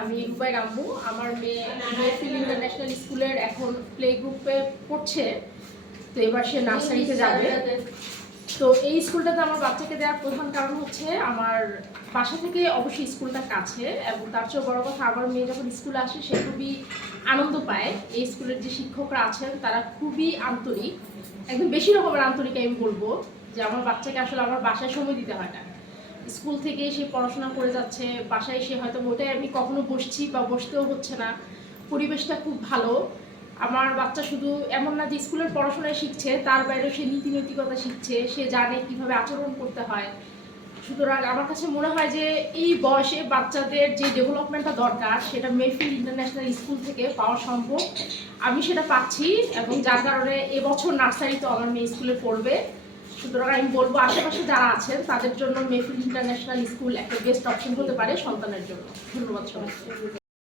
আমি রুবাই রাম্বু। আমার মেয়ে মেহফিল ইন্টারন্যাশনাল স্কুলের এখন প্লে গ্রুপে পড়ছে, তো এবার সে নার্সারিতে যাবে। তো এই স্কুলটাতে আমার বাচ্চাকে দেওয়ার প্রধান কারণ হচ্ছে আমার বাসা থেকে অবশ্যই স্কুলটা কাছে, এবং তার চেয়েও বড় কথা আমার মেয়ে যখন স্কুলে আসে সে খুবই আনন্দ পায়। এই স্কুলের যে শিক্ষকরা আছেন তারা খুবই আন্তরিক, একদম বেশি রকমের আন্তরিক আমি বলবো, যে আমার বাচ্চাকে আসলে আমার বাসায় সময় দিতে হয় না। স্কুল থেকে সে পড়াশোনা করে যাচ্ছে, বাসায় এসে হয়তো ওটাই আমি কখনো বসছি বা বসতেও হচ্ছে না। পরিবেশটা খুব ভালো। আমার বাচ্চা শুধু এমন না যে স্কুলের পড়াশোনায় শিখছে, তার বাইরেও সে নীতি নৈতিকতা শিখছে, সে জানে কিভাবে আচরণ করতে হয়। সুতরাং আমার কাছে মনে হয় যে এই বয়সে বাচ্চাদের যে ডেভেলপমেন্টটা দরকার সেটা মেহফিল ইন্টারন্যাশনাল স্কুল থেকে পাওয়া সম্ভব। আমি সেটা পাচ্ছি, এবং যার কারণে এবছর নার্সারিতে আমার মেয়ে স্কুলে পড়বে। সুতরাং আমি বলবো আশেপাশে যারা আছেন তাদের জন্য মেহফিল ইন্টারন্যাশনাল স্কুল একটা বেস্ট অপশন হতে পারে সন্তানের জন্য। ধন্যবাদ সবাইকে।